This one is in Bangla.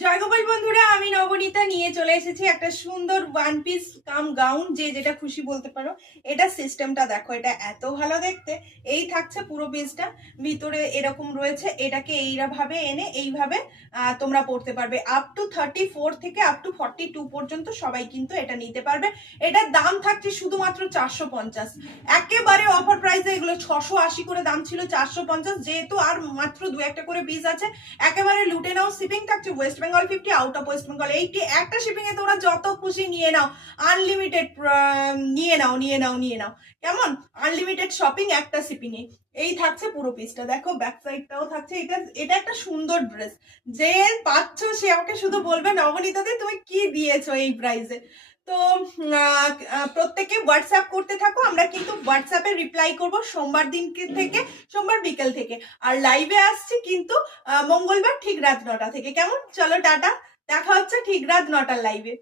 জয় গোপাল বন্ধুরা, আমি নবনীতা নিয়ে চলে এসেছি একটা সুন্দর ওয়ান পিস কাম গাউন, যে যেটা খুশি বলতে পারো। এটা সিস্টেমটা দেখো, এটা এত ভালো দেখতে। এই থাকছে পুরো পিসটা, ভিতরে এরকম রয়েছে। এটাকে এইভাবে এনে এইভাবে তোমরা পড়তে পারবে। আপ টু 34 থেকে আপ টু 42 পর্যন্ত সবাই কিন্তু এটা নিতে পারবে। এটার দাম থাকছে শুধুমাত্র 450। একেবারে অফার প্রাইসে এগুলো 680 করে দাম ছিল, 450। যেহেতু আর মাত্র দু একটা করে পিস আছে, একেবারে লুটে নাও। শিপিং থাকছে West Bengal 50, out of West Bengal 80। একটা শিপিং এ তোমরা যত খুশি নিয়ে নাও, আনলিমিটেড নিয়ে নাও কেমন? আনলিমিটেড শপিং একটা শিপিং এ। এই থাকছে পুরো পিসটা, দেখো ব্যাক সাইডটাও থাকছে। এটা এটা একটা সুন্দর ড্রেস। যে পাচ্ছ সে আমাকে শুধু বলবে, নবনীতাতে তুমি কি দিয়েছো এই প্রাইসে। তো প্রত্যেকে হোয়াটসঅ্যাপ করতে থাকো, আমরা কিন্তু হোয়াটসঅ্যাপে রিপ্লাই করব সোমবার দিন থেকে, সোমবার বিকেল থেকে। আর লাইভে আসছি কিন্তু মঙ্গলবার ঠিক রাত 9টা থেকে। কেমন? চলো টাটা, দেখা হচ্ছে ঠিক রাত 9টার লাইভে।